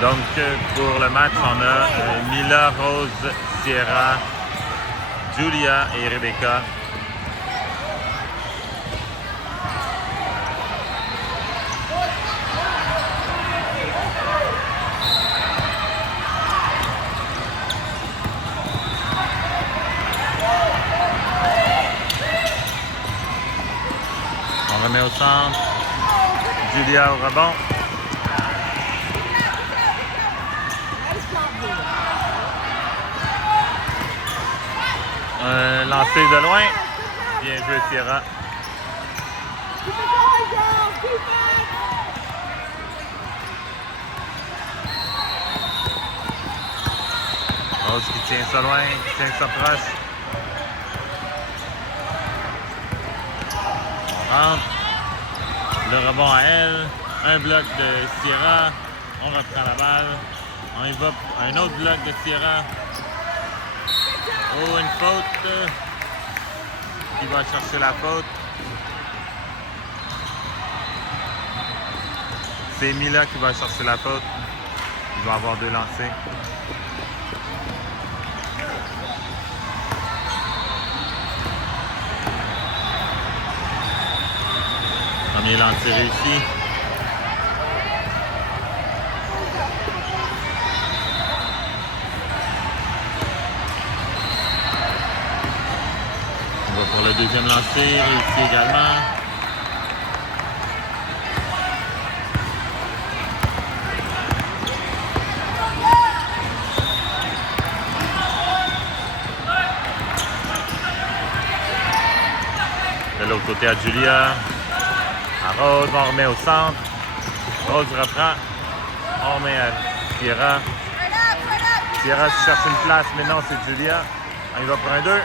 Donc, pour le match, on a Mila, Rose, Sierra, Julia et Rebecca. On remet au centre. Julia au rebond. Lancé de loin. Bien joué, Sierra. Rose qui tient ça loin, qui tient ça proche. On rentre. Le rebond à elle. Un bloc de Sierra. On reprend la balle. On y va. Un autre bloc de Sierra. Oh, une faute. Qui va chercher la faute. C'est Mila qui va chercher la faute. Il va avoir deux lancers. Premier lancer réussi. On va pour le deuxième lancer, réussi également. De l'autre côté à Julia. À Rose, on remet au centre. Rose reprend. On met à Sierra. Sierra cherche une place, mais non, c'est Julia. On y va pour un 2.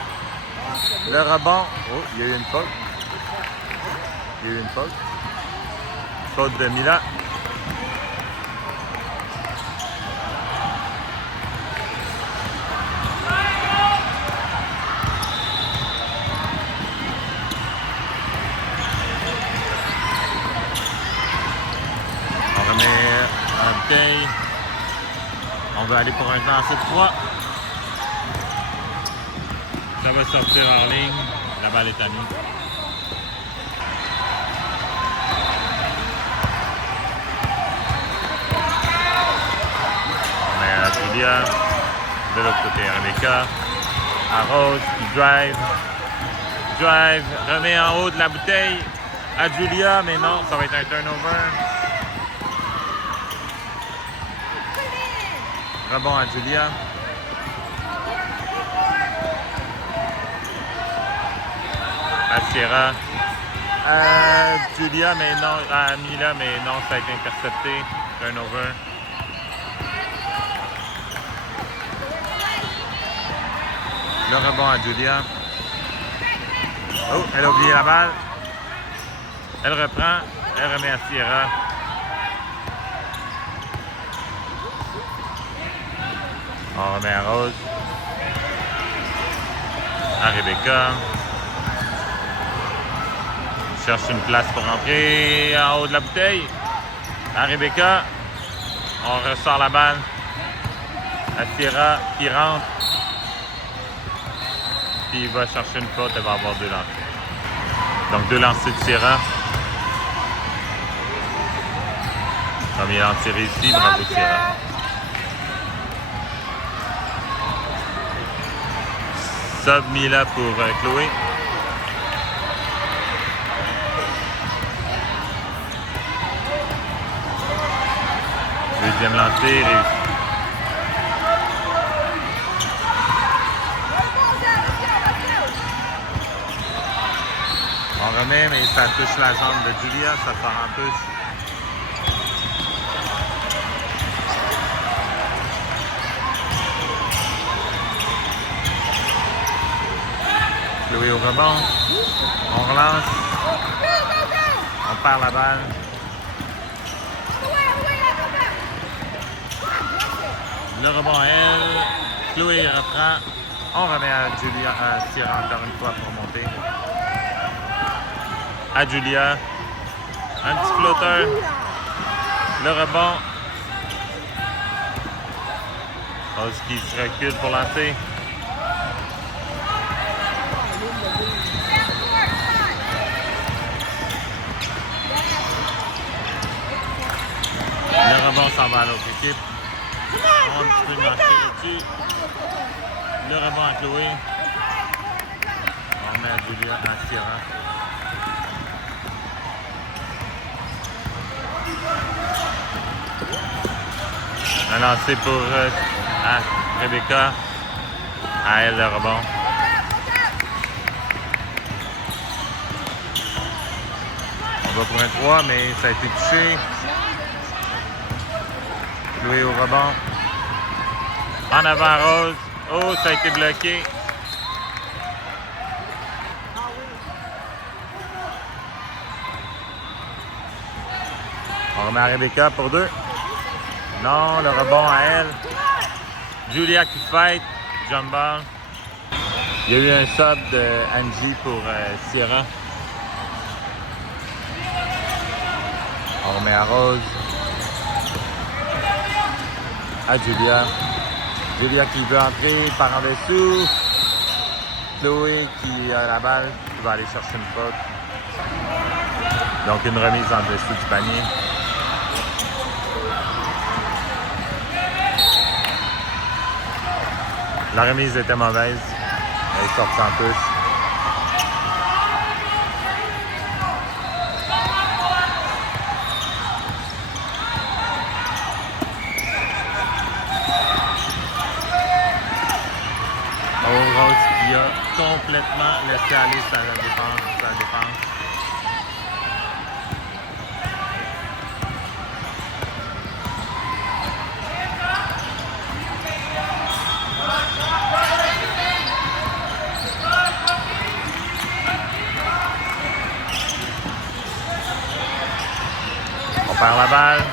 Le rebond. Oh, il y a eu une faute. Il y a eu une faute. Faute de Mila. On remet un bouteille. On va aller pour un lancer de 3. Ça va sortir en ligne. La balle est à nous. On met à Julia. De l'autre côté, Rebecca. À Rose qui drive. Drive. Remet en haut de la bouteille. À Julia, mais non, ça va être un turnover. Rebond à Julia. À Sierra. À Julia, mais non. À Mila, mais non, ça a été intercepté. Turnover. Le rebond à Julia. Oh, elle a oublié la balle. Elle reprend. Elle remet à Sierra. On remet à Rose. À Rebecca. Cherche une place pour rentrer en haut de la bouteille. À Rebecca. On ressort la balle. À Sierra qui rentre. Puis il va chercher une faute. Elle va avoir deux lancers. Donc deux lancers de Sierra. Premier lancer réussi. Bravo Sierra. Sub Mila pour Chloé. Deuxième lancer réussi. On remet, mais ça touche la jambe de Julia, ça sort en touche. Chloé au rebond. On relance. On perd la balle. Le rebond à elle. Chloé reprend. On remet à Julia, à Sierra encore une fois pour monter. À Julia. Un petit flotteur. Le rebond. Rose qui se recule pour lancer. Le rebond s'en va à l'autre équipe. On peut marcher dessus. Le rebond à Chloé. On met à Julia, à Sierra. Un lancer pour Rebecca. À elle le rebond. On va pour un 3, mais ça a été touché. Chloé au rebond. En avant Rose. Oh, ça a été bloqué. On remet à Rebecca pour 2. Non, le rebond à elle. Julia qui fight. Jump ball. Il y a eu un sub de Angie pour Sierra. On remet à Rose. À Julia. Julia qui veut entrer par en dessous. Chloé qui a la balle, qui va aller chercher une faute. Donc une remise en dessous du panier. La remise était mauvaise. Elle est sortie en touche. Rose qui a complètement laissé aller sa défense. On perd la balle.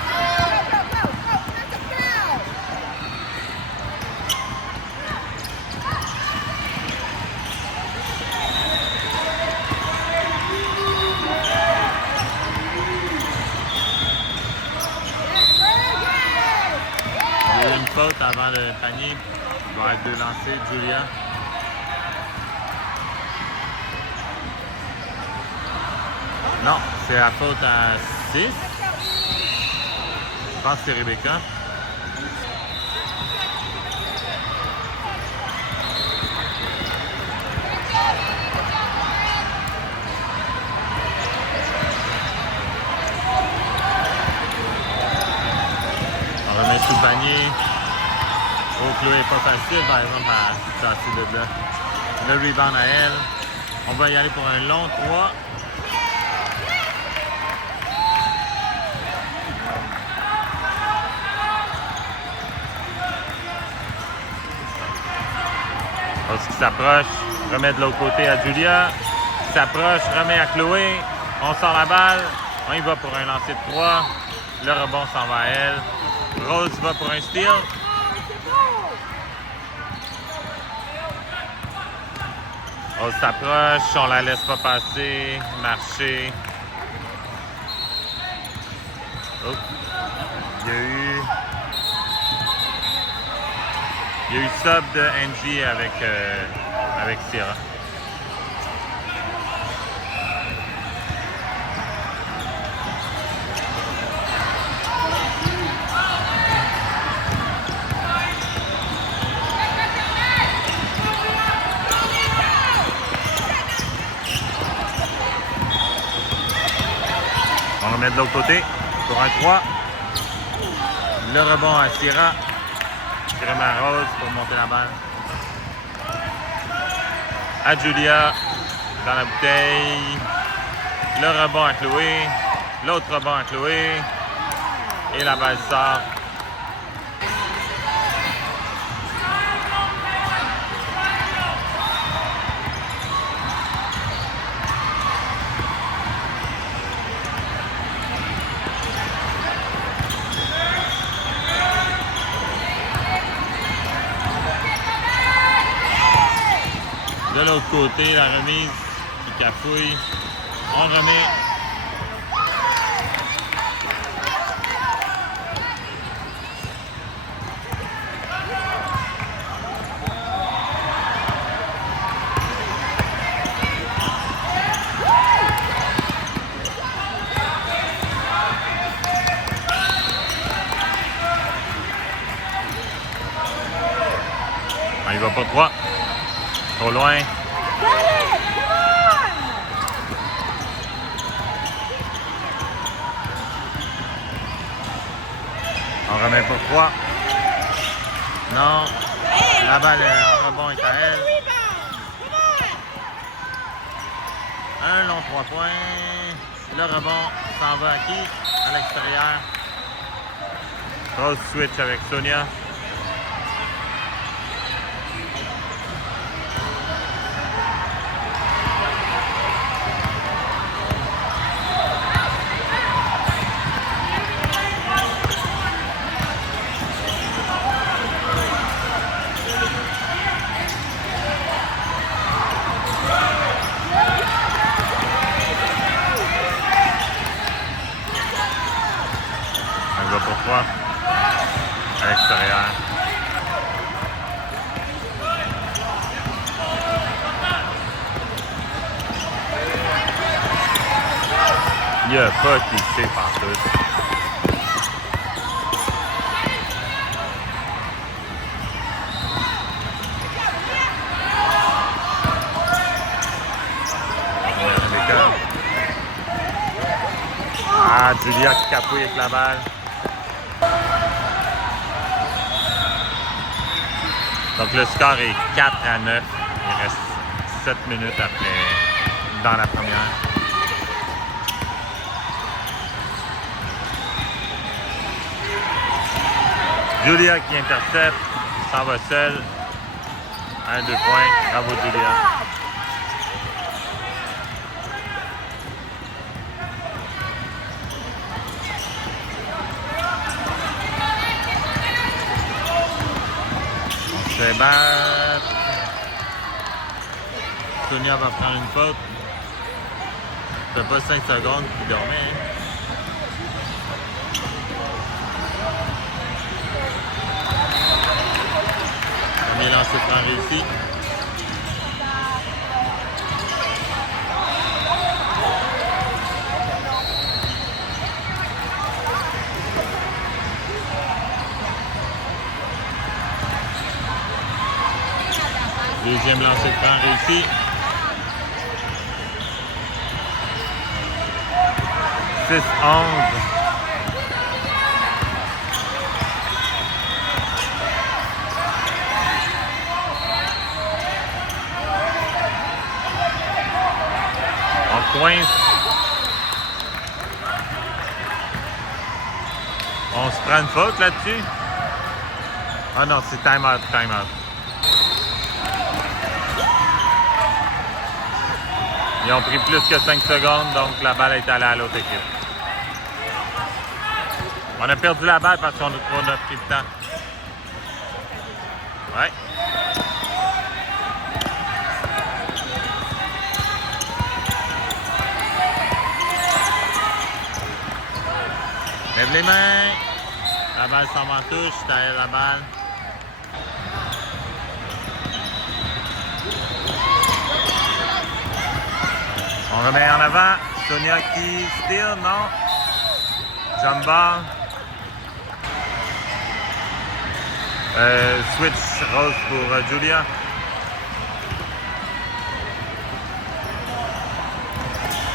Il y a eu une faute avant le panier. Il va être 2 lancers, Julia. Non, c'est la faute à 6. Je pense que c'est Rebecca. On remet sous le panier. Oh, Chloé n'est pas facile, par exemple, à sortir de là. Le rebound à elle. On va y aller pour un long 3. Rose qui s'approche, remet de l'autre côté à Julia. Qui s'approche, remet à Chloé. On sort la balle. On y va pour un lancer de 3. Le rebond s'en va à elle. Rose va pour un steal. Rose s'approche, on la laisse pas passer, marcher. Oh. Il y a eu sub de Angie avec Sierra. On remet de l'autre côté pour un 3. Le rebond à Sierra. Qui remet à Rose pour monter la balle. À Julia dans la bouteille. Le rebond à Chloé. L'autre rebond à Chloé. Et la balle sort. De l'autre côté, la remise qui cafouille. On remet. Il va pour 3. Trop loin. On remet pour 3. Non. La balle, le rebond est à elle. Un long 3 points. Le rebond s'en va à qui? À l'extérieur. Grosse switch avec Sonia. Elle va pour 3. À l'extérieur. Il n'y a pas qui sait partout. Ah, Julia qui capouille avec la balle. Donc le score est 4-9. Il reste 7 minutes après dans la première. Julia qui intercepte, s'en va seule. 1-2 points. Bravo Julia. On se fait battre. Sonia va prendre une faute. Ça fait pas 5 secondes qu'il dormait. Premier lancer franc réussi. Deuxième lancer franc réussi. 6-11. On coince. On se prend une faute là-dessus. Ah non, c'est time out, time out. Ils ont pris plus que 5 secondes, donc la balle est allée à l'autre équipe. On a perdu la balle parce qu'on a pris le temps. Ouais. Lève les mains. La balle s'en va en touche, derrière la balle. On remet en avant. Sonia qui steal, non? Jump ball. Switch rose pour Julia.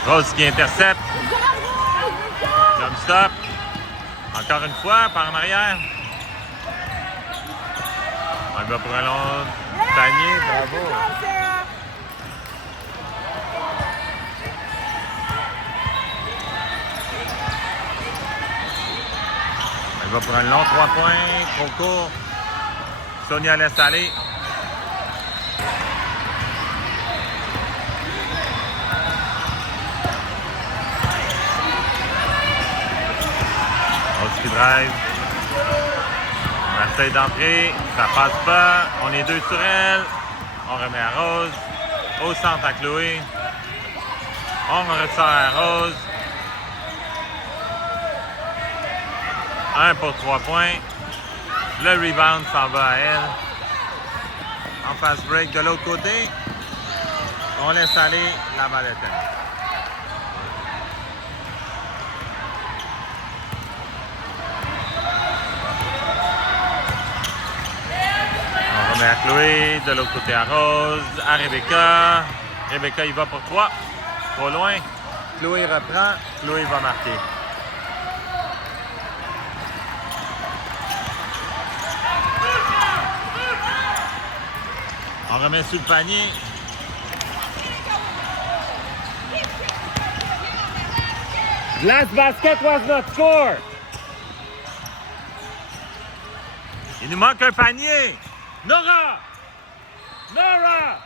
Rose qui intercepte. Jump stop. Encore une fois, par en arrière. On va pour un long panier. Bravo. Elle va pour un long 3 points. Trop court. Sonia laisse aller. Rose qui drive. On essaie d'entrer. Ça passe pas. On est 2 sur elle. On remet à Rose. Au centre à Chloé. On ressort à Rose. 1 pour 3 points. Le rebound s'en va à elle. En fast break de l'autre côté. On laisse aller la balle est terminée. On remet à Chloé, de l'autre côté à Rose, à Rebecca. Rebecca, il va pour 3. Trop loin. Chloé reprend. Chloé va marquer. On remet sur le panier. Last basket was not score. Il nous manque un panier. Nora! Nora!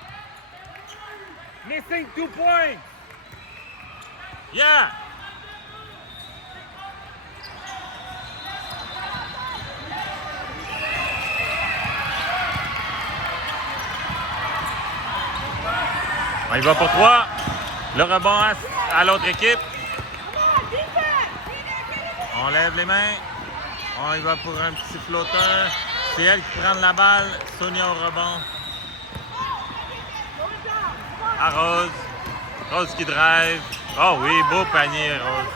Missing 2 points. Yeah! On y va pour 3. Le rebond à l'autre équipe. On lève les mains. On y va pour un petit flotteur. C'est elle qui prend la balle. Sonia au rebond. À Rose. Rose qui drive. Oh oui, beau panier, Rose.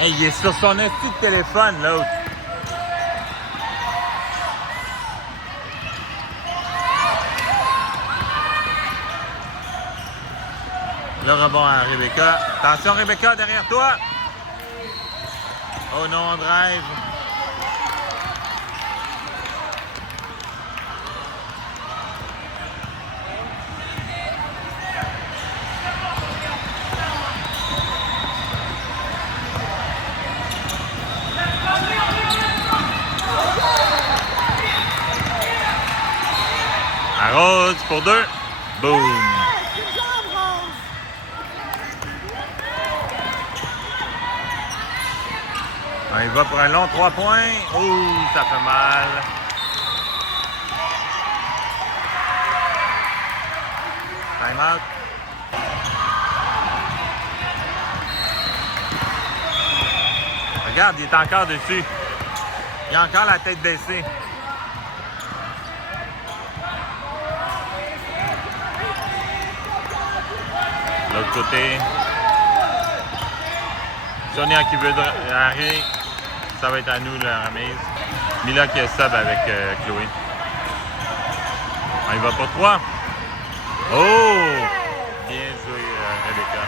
Hey, il est sur son esti de téléphone, l'autre. Le rebond à Rebecca. Attention, Rebecca, derrière toi. Oh non, on drive. À Rose pour 2. Boom. Il va pour un long 3 points. Ouh, ça fait mal. Time out. Regarde, il est encore dessus. Il a encore la tête baissée. De l'autre côté. Sonia qui veut arriver. Ça va être à nous la remise. Mila qui est sub avec Chloé. On y va pour 3. Oh! Bien joué, Rebecca.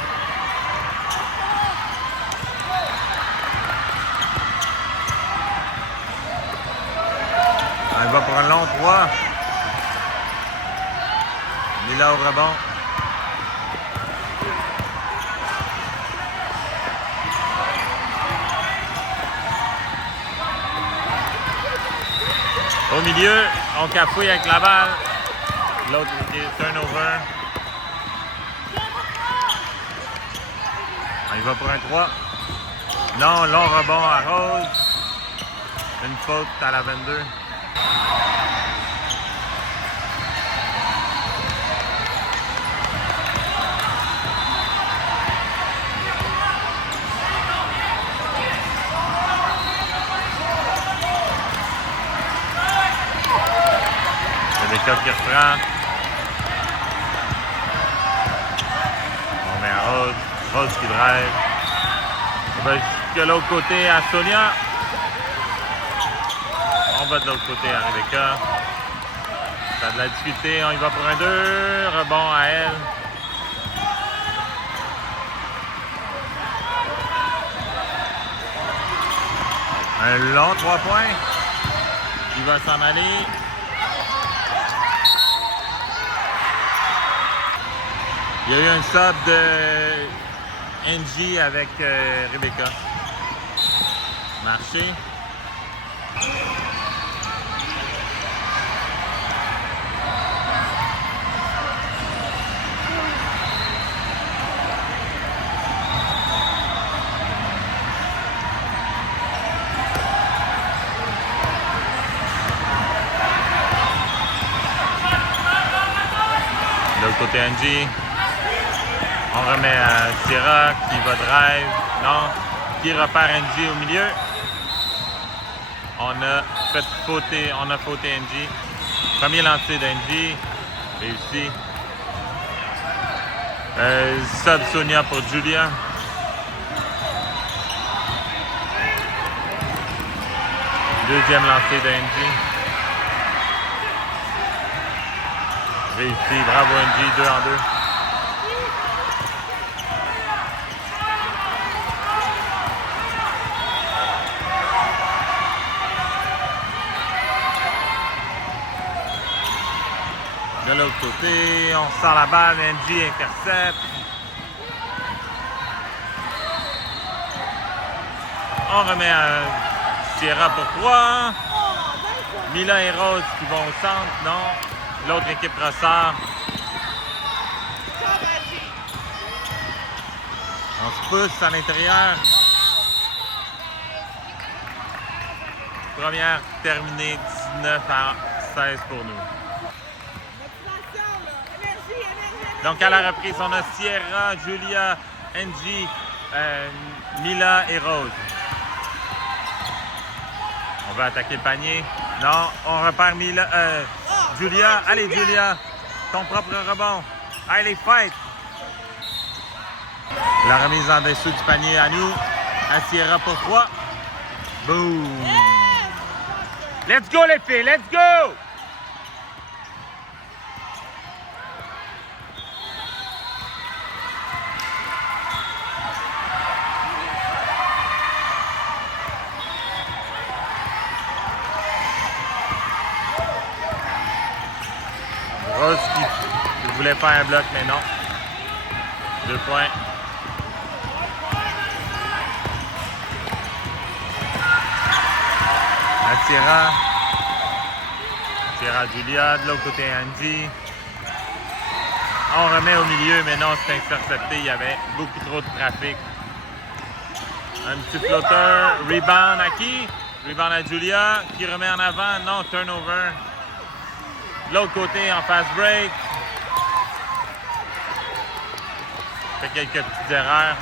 On y va pour un long 3. Mila au rebond. Au milieu, on cafouille avec la balle. L'autre turnover. On y va pour un 3. Non, long rebond à Rose. Une faute à la 22. Rebecca qui reprend. On met à Rose. Rose qui drive. On va jusqu'à l'autre côté à Sonia. On va de l'autre côté à Rebecca. Ça a de la difficulté. On y va pour un 2. Rebond à elle. Un long 3 points. Il va s'en aller. Il y a eu un sub de NG avec Rebecca. Marché. De l'autre côté, NG. On remet à Sierra qui va drive. Non, qui repère NG au milieu. On a fauté NG. Premier lancer d'NG. Réussi. Sub Sonia pour Julia. Deuxième lancé de NG. Réussi, bravo NG, 2 en 2. De l'autre côté, on sort la balle, NG intercepte. On remet à Sierra pour 3. Mila et Rose qui vont au centre, non. L'autre équipe ressort. On se pousse à l'intérieur. Première terminée, 19 à 16 pour nous. Donc à la reprise, on a Sierra, Julia, Angie, Mila et Rose. On va attaquer le panier. Non, on repère Mila, Julia. Allez Julia, ton propre rebond. Allez, fight! La remise en dessous du panier à nous. À Sierra pour 3. Boom! Let's go les filles, let's go! Rose qui voulait faire un bloc, mais non. 2 points. À Sierra. Sierra Julia, de l'autre côté Angie. On remet au milieu, mais non, c'est intercepté. Il y avait beaucoup trop de trafic. Un petit flotteur. Rebound à qui? Rebound à Julia, qui remet en avant. Non, turnover. De l'autre côté, en fast break. Fait quelques petites erreurs.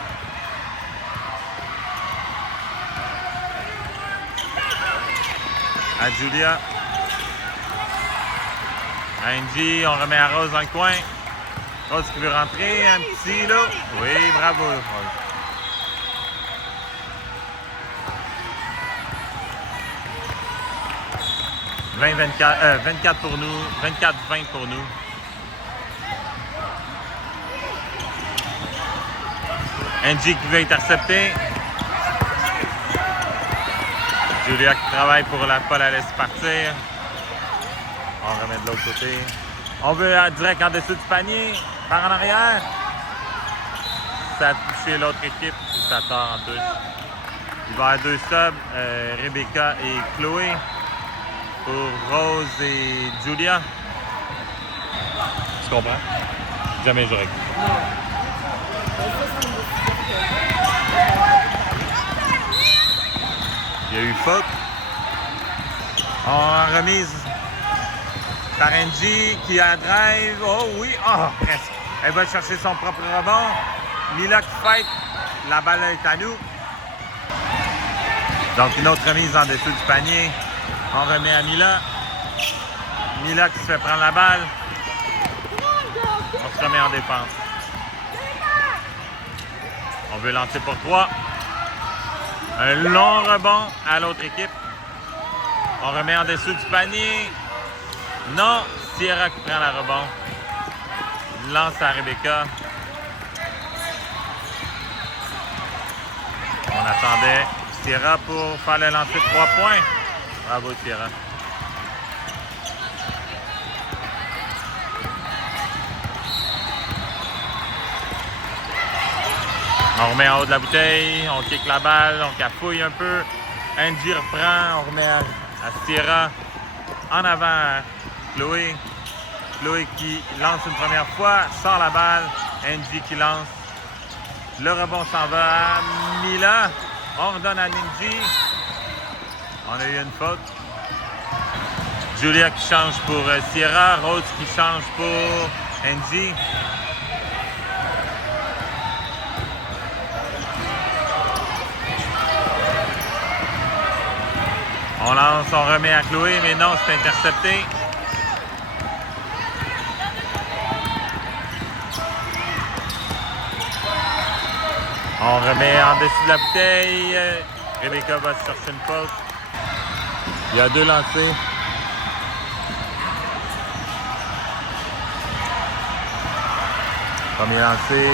À Julia. À Angie, on remet à Rose dans le coin. Rose qui veut rentrer, un petit là. Oui, bravo Rose. 24 pour nous, 24-20 pour nous. Angie qui veut intercepter. Julia qui travaille pour pas la laisser partir. On remet de l'autre côté. On veut direct en dessous du panier, par en arrière. Ça a touché l'autre équipe, ça tord en touche. Il va y avoir 2 subs, Rebecca et Chloé. Pour Rose et Julia. Tu comprends? Jamais j'aurais cru. Il y a eu faute. On remise par Angie qui a drive. Oh oui, oh, presque. Elle va chercher son propre rebond. Mila qui fight. La balle est à nous. Donc une autre remise en dessous du panier. On remet à Mila. Mila qui se fait prendre la balle. On se remet en défense. On veut lancer pour 3. Un long rebond à l'autre équipe. On remet en dessous du panier. Non, Sierra qui prend la rebond. Lance à Rebecca. On attendait Sierra pour faire le lancer de 3 points. Bravo Sierra. On remet en haut de la bouteille, on kick la balle, on cafouille un peu. Angie reprend, on remet à Sierra. En avant, Chloé. Chloé qui lance une première fois, sort la balle. Angie qui lance. Le rebond s'en va à Mila. On redonne à Ninji. On a eu une faute. Julia qui change pour Sierra. Rose qui change pour Angie. On lance, on remet à Chloé, mais non, c'est intercepté. On remet en dessus de la bouteille. Rebecca va se chercher une faute. Il y a 2 lancés. Premier lancé.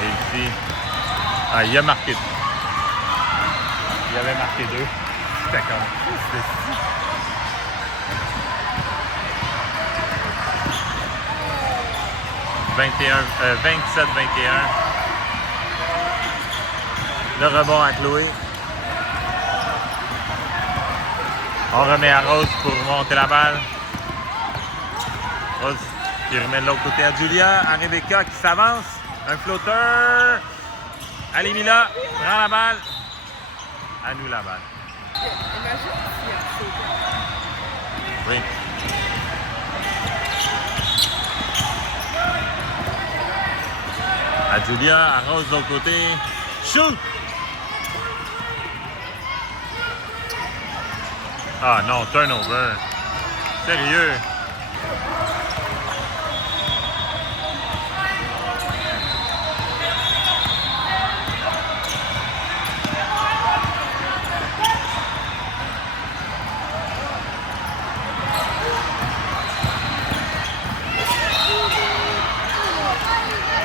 Réussi. Ah, il a marqué. Il avait marqué 2. C'était comme. C'était 27-21. Le rebond à Chloé. On remet à Rose pour monter la balle. Rose qui remet de l'autre côté à Julia. À Rebecca qui s'avance. Un flotteur. Allez Mila, prends la balle. À nous la balle. Oui. À Julia, à Rose de l'autre côté. Shoot! Ah non, turnover. Sérieux?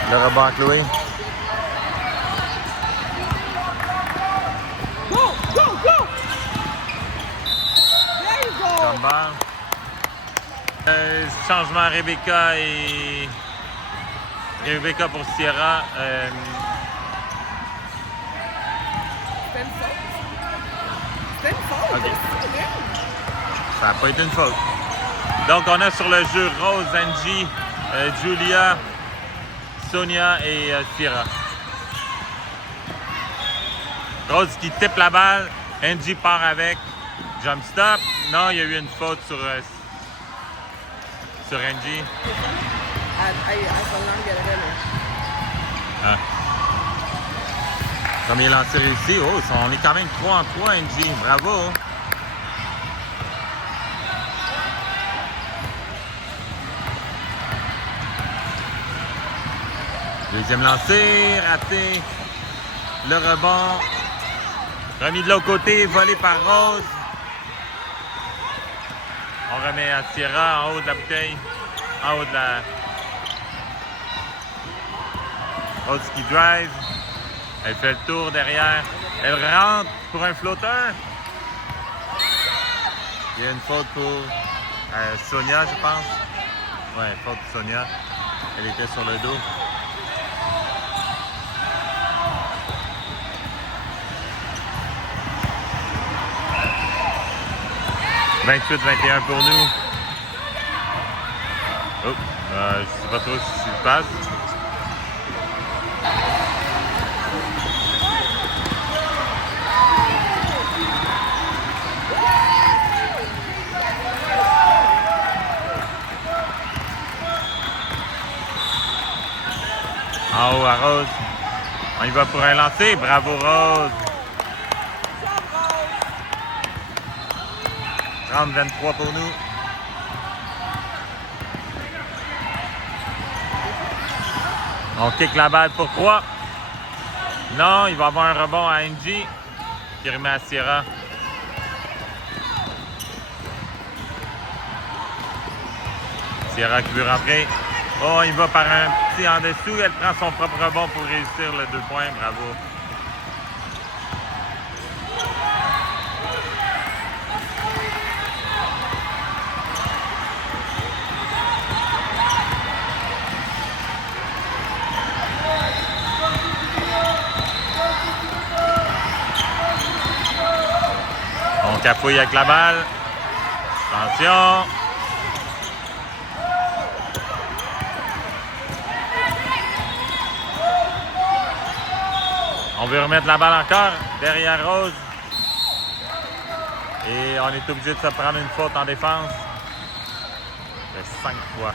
Le rebond à Chloé. Changement à Rebecca et Rebecca pour Sierra. C'était une faute. Okay. Ça n'a pas été une faute. Donc on a sur le jeu Rose, Angie, Julia, Sonia et Sierra. Rose qui type la balle. Angie part avec. Jump stop. Non, il y a eu une faute sur Angie. Ah. Premier lancé réussi. Oh, on est quand même 3 en 3, Angie. Bravo. Deuxième lancé, raté. Le rebond. Remis de l'autre côté, volé par Rose. On remet à Sierra en haut de la bouteille. En haut de la... Rose qui drive. Elle fait le tour derrière. Elle rentre pour un flotteur. Il y a une faute pour Sonia, je pense. Ouais, faute pour Sonia. Elle était sur le dos. « 28-21 pour nous. » Oh, je ne sais pas trop si il passe. En haut à Rose. On y va pour un lancer. Bravo Rose. 30-23 pour nous. On kick la balle pour 3. Non, il va y avoir un rebond à Angie qui remet à Sierra. Sierra qui veut rentrer. Oh, il va par un petit en dessous. Elle prend son propre rebond pour réussir le 2 points. Bravo. On cafouille avec la balle. Attention. On veut remettre la balle encore derrière Rose. Et on est obligé de se prendre une faute en défense. Ça fait 5 fois.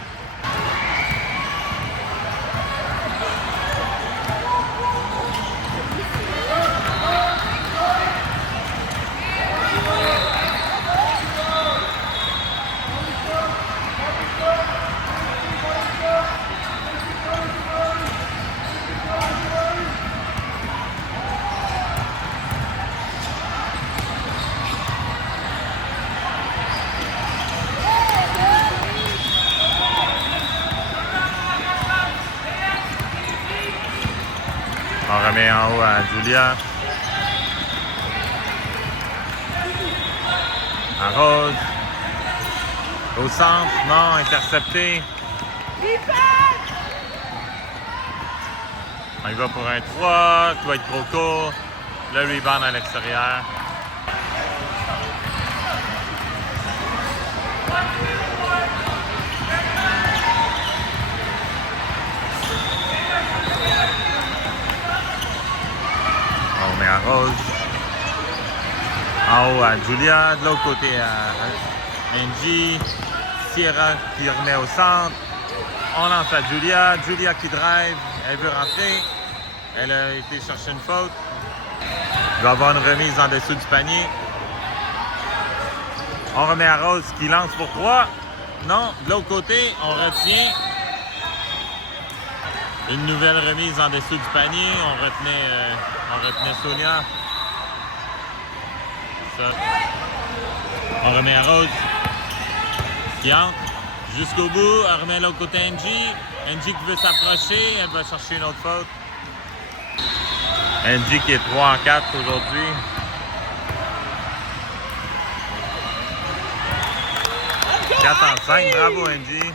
On remet en haut à Julia. À Rose. Au centre, non, intercepté. On y va pour un 3, qui va être trop court. Le rebound à l'extérieur. On met à Rose. En haut à Julia. De l'autre côté à Angie. Sierra qui remet au centre. On lance à Julia. Julia qui drive. Elle veut rentrer. Elle a été chercher une faute. Il va y avoir une remise en dessous du panier. On remet à Rose qui lance pour 3. Non, de l'autre côté, on retient. Une nouvelle remise en dessous du panier. On retenait Sonia. Ça. On remet à Rose qui entre jusqu'au bout. On remet de l'autre côté Angie. Angie qui veut s'approcher. Elle va chercher une autre faute. Angie qui est 3 en 4 aujourd'hui. « 4 en 5, bravo Angie.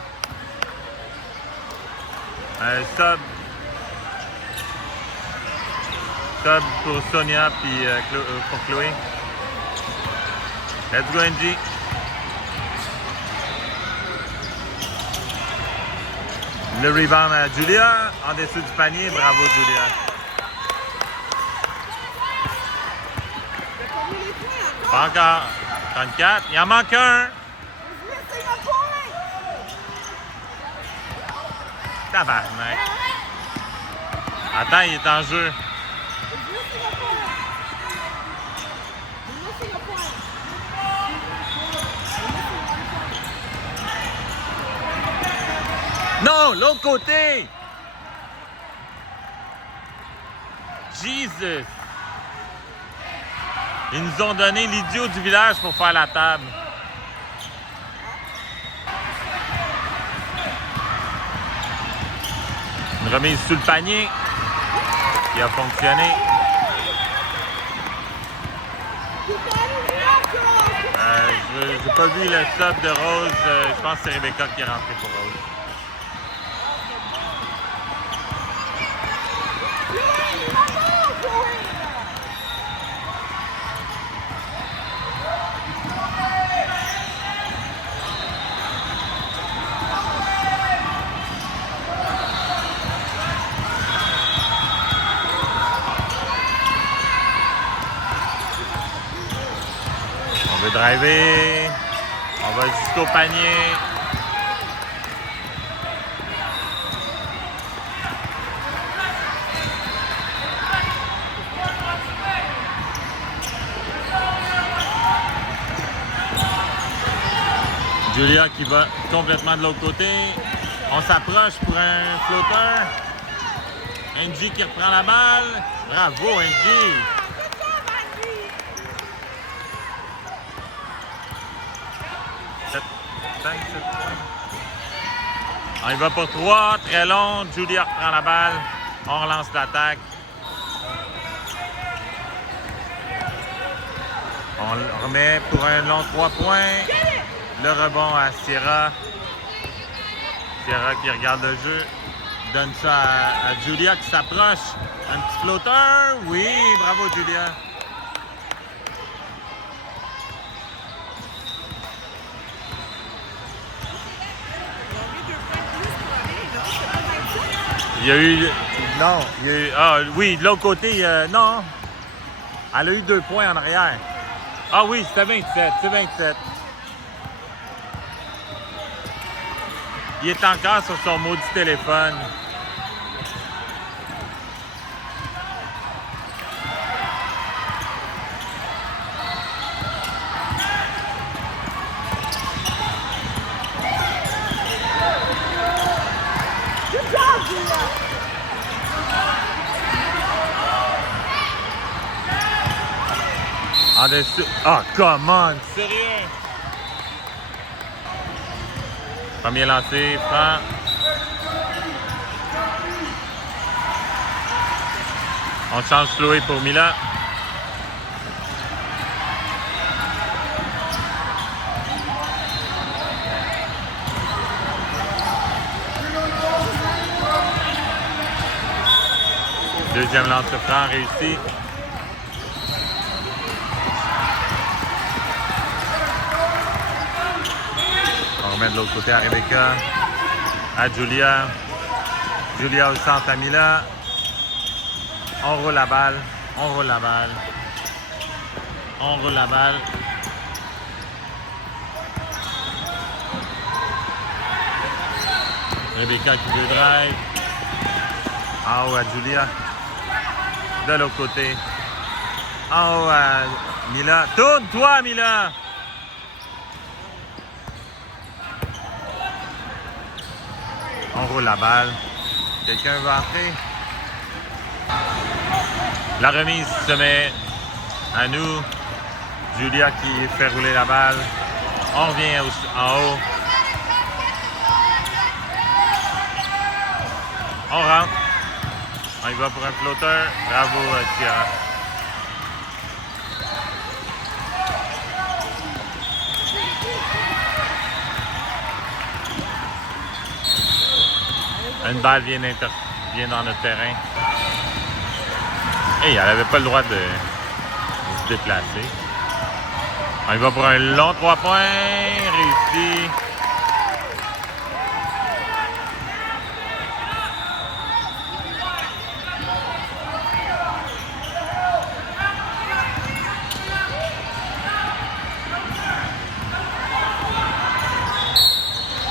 Sub pour Sonia puis pour Chloé. Let's go Angie. Le rebound à Julia, en dessous du panier, bravo Julia. Pas encore. 34, il en manque un. Tabarnak. Attends, il est en jeu. Non, l'autre côté. Jesus. Ils nous ont donné l'idiot du village pour faire la table. Une remise sous le panier qui a fonctionné. J'ai pas vu le sub de Rose. Je pense que c'est Rebecca qui est rentrée pour Rose. On veut driver. On va jusqu'au panier. Julia qui va complètement de l'autre côté. On s'approche pour un flotteur. Angie qui reprend la balle. Bravo Angie! On y va pour 3, très long. Julia reprend la balle. On relance l'attaque. On remet pour un long 3 points. Le rebond à Sierra. Sierra qui regarde le jeu. Donne ça à Julia qui s'approche. Un petit flotteur. Oui, bravo Julia. Il y a eu... Non, il y a eu... Ah oui, de l'autre côté, non. Elle a eu 2 points en arrière. Ah oui, c'était 27, c'est 27. Il est encore sur son maudit téléphone. En dessous. Ah, oh, come on! Sérieux? Premier lancé, franc. On change Chloé pour Mila. Deuxième lance franc réussi. On remet de l'autre côté à Rebecca. À Julia. Julia au centre à Mila. On roule la balle. On roule la balle. On roule la balle. Rebecca qui veut drive. En haut à Julia. De l'autre côté. En haut à Mila. Tourne-toi, Mila! On roule la balle. Quelqu'un veut entrer? La remise se met à nous. Julia qui fait rouler la balle. On revient en haut. On rentre. On y va pour un flotteur. Bravo, Sierra. Une balle vient dans notre terrain. Et elle n'avait pas le droit de se déplacer. On y va pour un long 3 points. Réussi.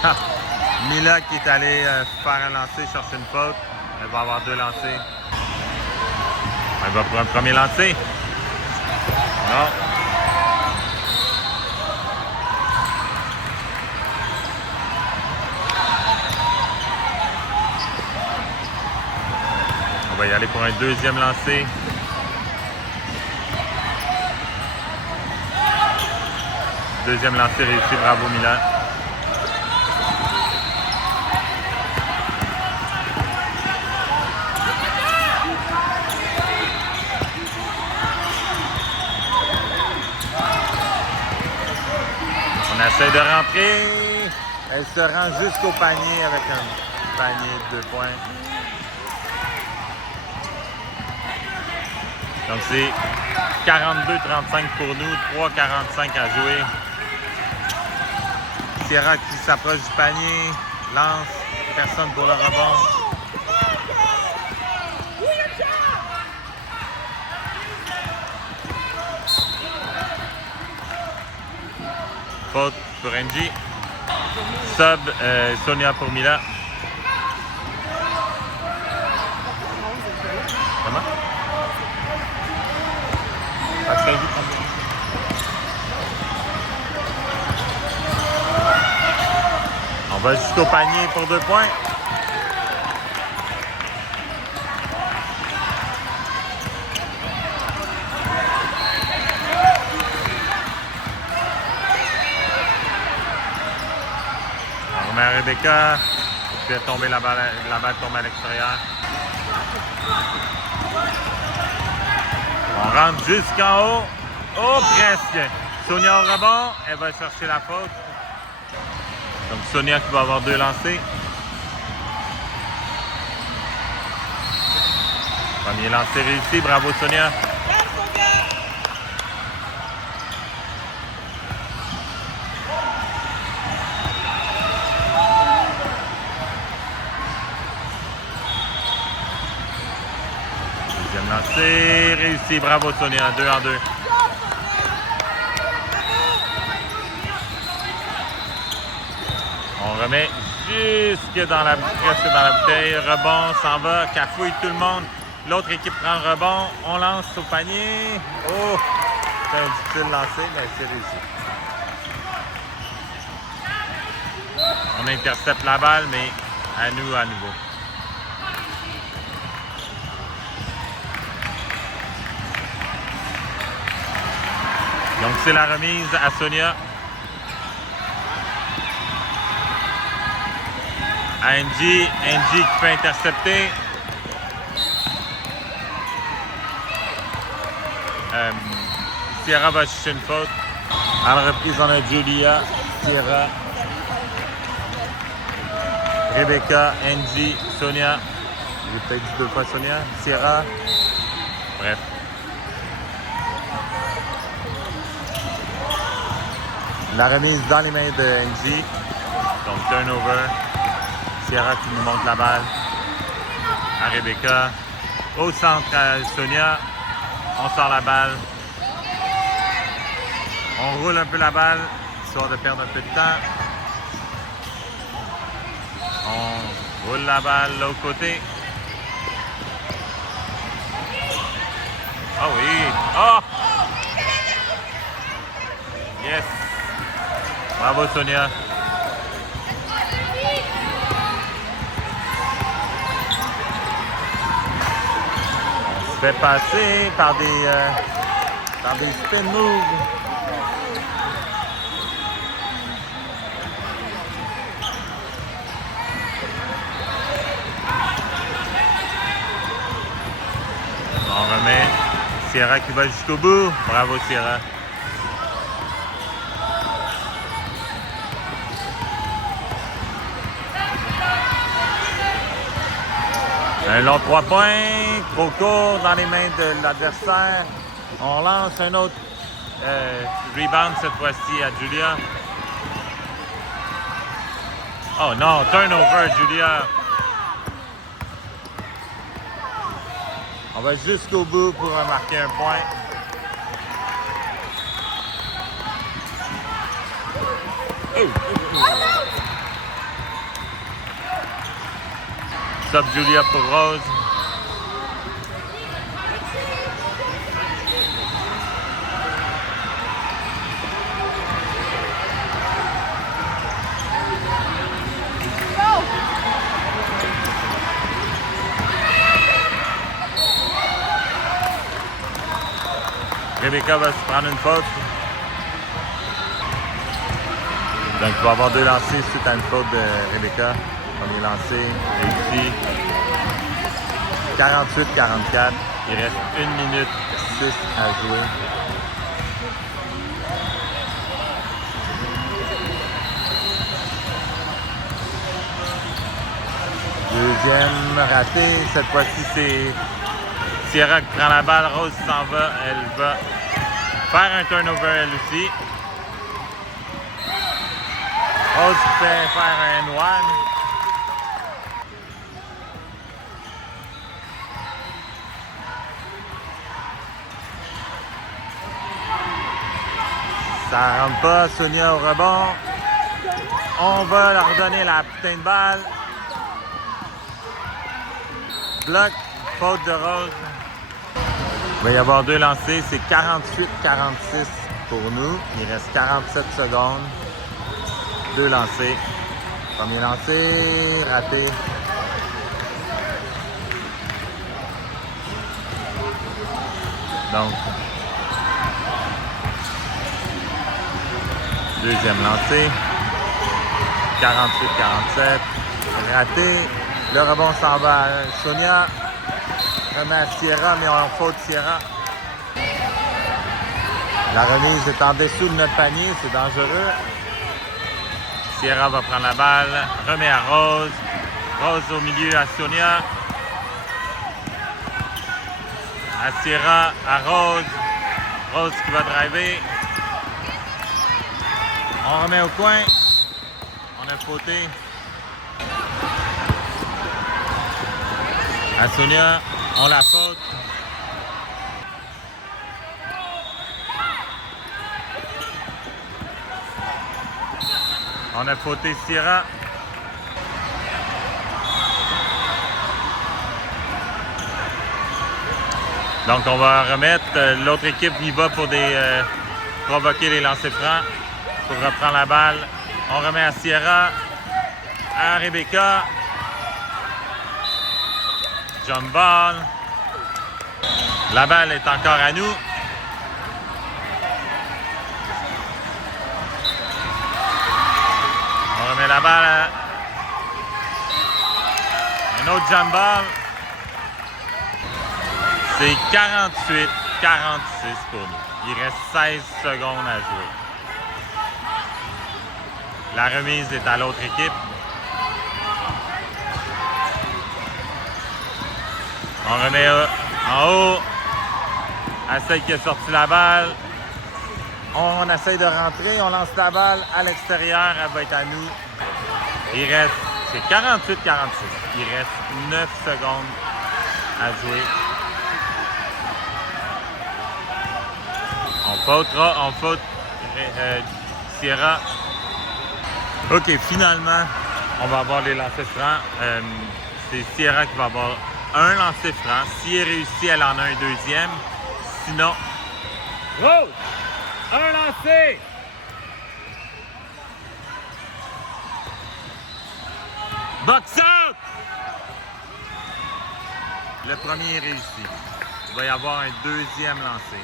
Ah. Mila qui est allée faire un lancer, chercher une faute. Elle va avoir 2 lancers. Elle va pour un premier lancer. Non. On va y aller pour un deuxième lancer. Deuxième lancer réussi. Bravo, Mila. On essaie de rentrer. Elle se rend jusqu'au panier avec un panier de 2 points. Donc c'est 42-35 pour nous, 3-45 à jouer. Sierra qui s'approche du panier, lance, personne pour le rebond. Faute pour Angie. Sub Sonia pour Mila. Comment? On va jusqu'au panier pour 2 points. On remet à Rebecca. Puis tomber la balle tombe à l'extérieur. On rentre jusqu'en haut. Oh, presque. Sonia au rebond. Elle va chercher la faute. Donc Sonia qui va avoir 2 lancers. Premier lancer réussi. Bravo, Sonia. Deuxième lancer réussi. Bravo, Sonia. 2 en 2. On remet presque dans la bouteille. Rebond, s'en va, cafouille tout le monde. L'autre équipe prend le rebond. On lance au panier. Oh! C'est un difficile lancer, mais c'est réussi. On intercepte la balle, mais à nous à nouveau. Donc c'est la remise à Sonia. Angie qui peut intercepter. Sierra va chercher une faute. À la reprise, on a Julia, Sierra, Rebecca, Angie, Sonia. J'ai peut-être dit 2 fois Sonia. Sierra. Bref. La remise dans les mains de Angie. Donc, turnover. Sierra qui nous monte la balle à Rebecca. Au centre à Sonia. On sort la balle. On roule un peu la balle, histoire de perdre un peu de temps. On roule la balle de l'autre côté. Oh oui! Oh! Yes! Bravo Sonia! On se fait passer par des spin moves. On remet Sierra qui va jusqu'au bout. Bravo Sierra. Un long 3 points, trop court dans les mains de l'adversaire. On lance un autre rebound cette fois-ci à Julia. Oh non, turnover Julia. On va jusqu'au bout pour marquer un point. Stop Julia pour Rose. Rebecca va se prendre une faute. Donc, il va y avoir 2 lancers suite à une faute de Rebecca. Premier lancé, réussi. 48-44. Il reste 1 minute 6 à jouer. Deuxième raté. Cette fois-ci, c'est Sierra qui prend la balle. Rose s'en va. Elle va faire un turnover elle aussi. Rose fait faire un N1. Ça rentre pas. Sonia au rebond. On va leur donner la putain de balle. Bloc. Faute de Rose. Il va y avoir 2 lancers. C'est 48-46 pour nous. Il reste 47 secondes. 2 lancers. Premier lancé, raté. Donc, deuxième lancé. 48-47. Raté. Le rebond s'en va à Sonia. Remet à Sierra, mais on faute Sierra. La remise est en dessous de notre panier, c'est dangereux. Sierra va prendre la balle, remet à Rose. Rose au milieu à Sonia. À Sierra, à Rose. Rose qui va driver. On remet au coin. On a fauté. À Sonia, on la faute. On a fauté Sierra. Donc on va remettre. L'autre équipe y va pour provoquer les lancers francs. Pour reprendre la balle. On remet à Sierra. À Rebecca. Jump ball. La balle est encore à nous. On remet la balle à un autre jump ball. C'est 46 pour nous. Il reste 16 secondes à jouer. La remise est à l'autre équipe. On remet en haut à celle qui a sorti la balle. On essaye de rentrer, on lance la balle à l'extérieur, elle va être à nous. Il reste, c'est 48-46. Il reste 9 secondes à jouer. On faute Sierra. OK, finalement, on va avoir les lancers francs. C'est Sierra qui va avoir un lancer franc. Si elle réussit, elle en a un deuxième. Sinon... Oh! Un lancer! Box out! Le premier est réussi. Il va y avoir un deuxième lancé.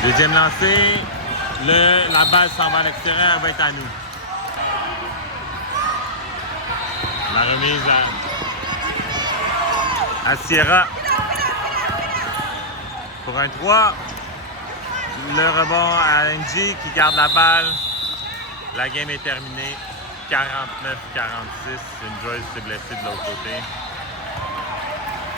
Deuxième lancé, la balle s'en va à l'extérieur, elle va être à nous. La remise à Sierra. Pour un 3. Le rebond à Angie qui garde la balle. La game est terminée. 49-46. Une Joyce s'est blessée de l'autre côté.